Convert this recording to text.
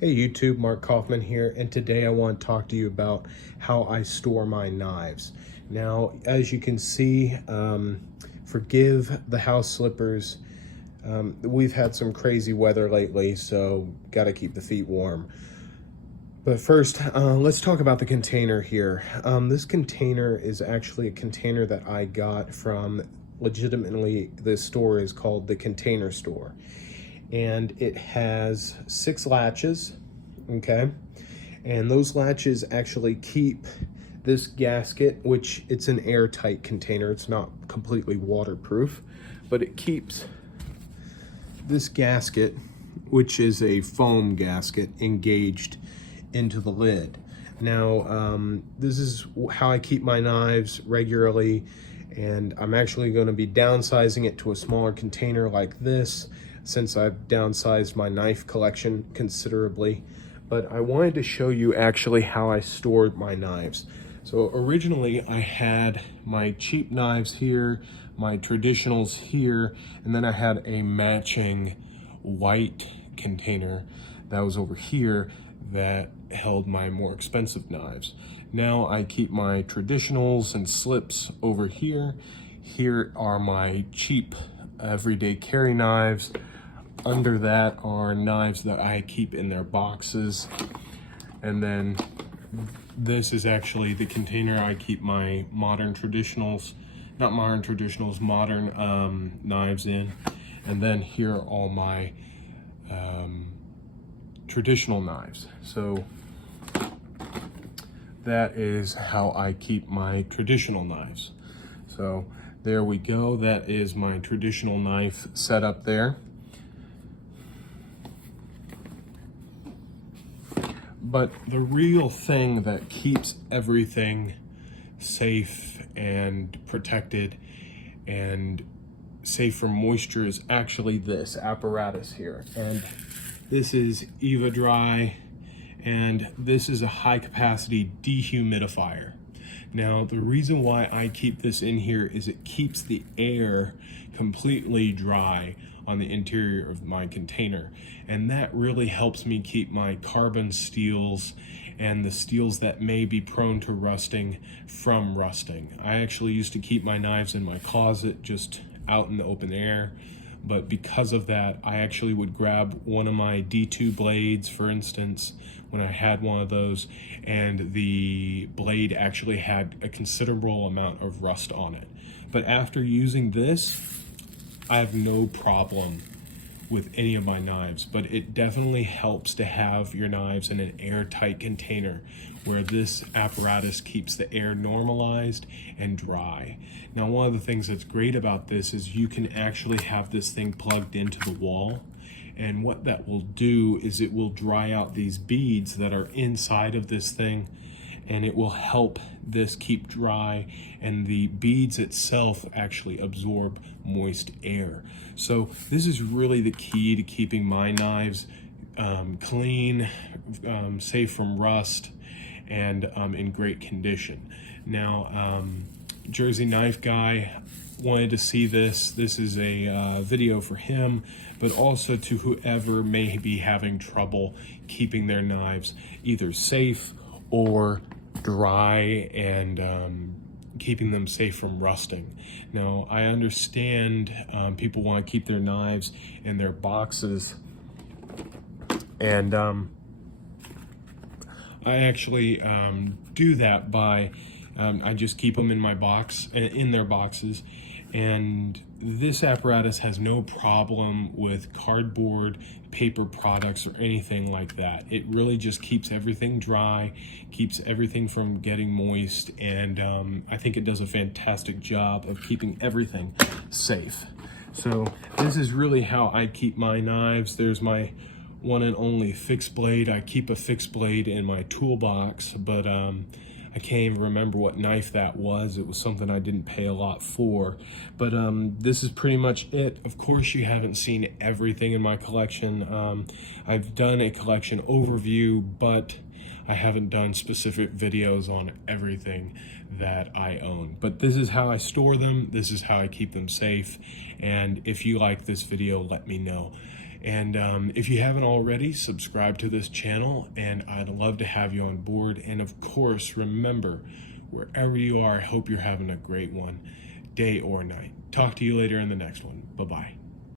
Hey YouTube, Mark Kaufman here, and today I want to talk to you about how I store my knives. Now, as you can see, forgive the house slippers. We've had some crazy weather lately, so gotta keep the feet warm. But first, let's talk about the container here. This container is actually a container that I got from, legitimately, this store is called The Container Store. And it has 6 latches, okay? And those latches actually keep this gasket, which it's an airtight container. It's not completely waterproof, but it keeps this gasket, which is a foam gasket, engaged into the lid. Now, this is how I keep my knives regularly, and I'm actually going to be downsizing it to a smaller container like this, since I've downsized my knife collection considerably. But I wanted to show you actually how I stored my knives. So originally I had my cheap knives here, my traditionals here, and then I had a matching white container that was over here that held my more expensive knives. Now I keep my traditionals and slips over here. Here are my cheap everyday carry knives. Under that are knives that I keep in their boxes. And then this is actually the container I keep my modern traditionals, not modern traditionals, modern knives in. And then here are all my traditional knives. So that is how I keep my traditional knives. So there we go. That is my traditional knife set up there. But the real thing that keeps everything safe and protected and safe from moisture is actually this apparatus here. And this is EvaDry, and this is a high capacity dehumidifier. Now, the reason why I keep this in here is it keeps the air completely dry on the interior of my container, and that really helps me keep my carbon steels and the steels that may be prone to rusting from rusting. I actually used to keep my knives in my closet, just out in the open air, but because of that, I actually would grab one of my D2 blades, for instance, when I had one of those, and the blade actually had a considerable amount of rust on it. But after using this, I have no problem with any of my knives, but it definitely helps to have your knives in an airtight container where this apparatus keeps the air normalized and dry. Now, one of the things that's great about this is you can actually have this thing plugged into the wall, and what that will do is it will dry out these beads that are inside of this thing, and it will help this keep dry, and the beads itself actually absorb moist air. So this is really the key to keeping my knives clean, safe from rust, and in great condition. Now, Jersey Knife Guy wanted to see this. This is a video for him, but also to whoever may be having trouble keeping their knives either safe or dry and keeping them safe from rusting. Now, I understand people want to keep their knives in their boxes, and I actually do that by I just keep them in my box, in their boxes, and this apparatus has no problem with cardboard, paper products, or anything like that. It really just keeps everything dry, keeps everything from getting moist, and I think it does a fantastic job of keeping everything safe. So this is really how I keep my knives. There's my one and only fixed blade. I keep a fixed blade in my toolbox, but I can't even remember what knife that was. It was something I didn't pay a lot for. But this is pretty much it. Of course, you haven't seen everything in my collection. I've done a collection overview, but I haven't done specific videos on everything that I own. But this is how I store them. This is how I keep them safe. And if you like this video, let me know. And if you haven't already, subscribe to this channel, and I'd love to have you on board. And of course, remember, wherever you are, I hope you're having a great one, day or night. Talk to you later in the next one. Bye-bye.